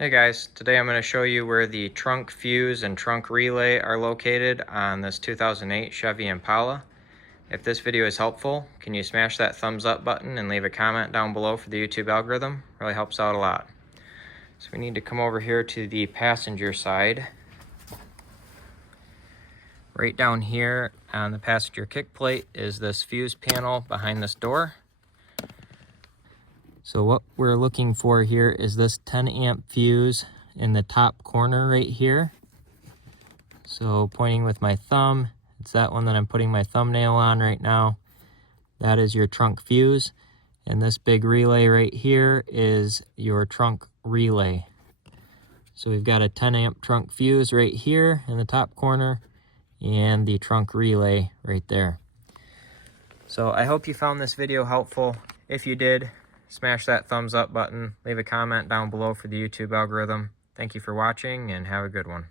Hey guys, today I'm going to show you where the trunk fuse and trunk relay are located on this 2008 Chevy Impala. If this video is helpful, can you smash that thumbs up button and leave a comment down below for the YouTube algorithm? Really helps out a lot. So we need to come over here to the passenger side. Right down here on the passenger kick plate is this fuse panel behind this door. So what we're looking for here is this 10 amp fuse in the top corner right here. So pointing with my thumb, it's that one that I'm putting my thumbnail on right now. That is your trunk fuse. And this big relay right here is your trunk relay. So we've got a 10 amp trunk fuse right here in the top corner and the trunk relay right there. So I hope you found this video helpful. If you did, smash that thumbs up button, leave a comment down below for the YouTube algorithm. Thank you for watching and have a good one.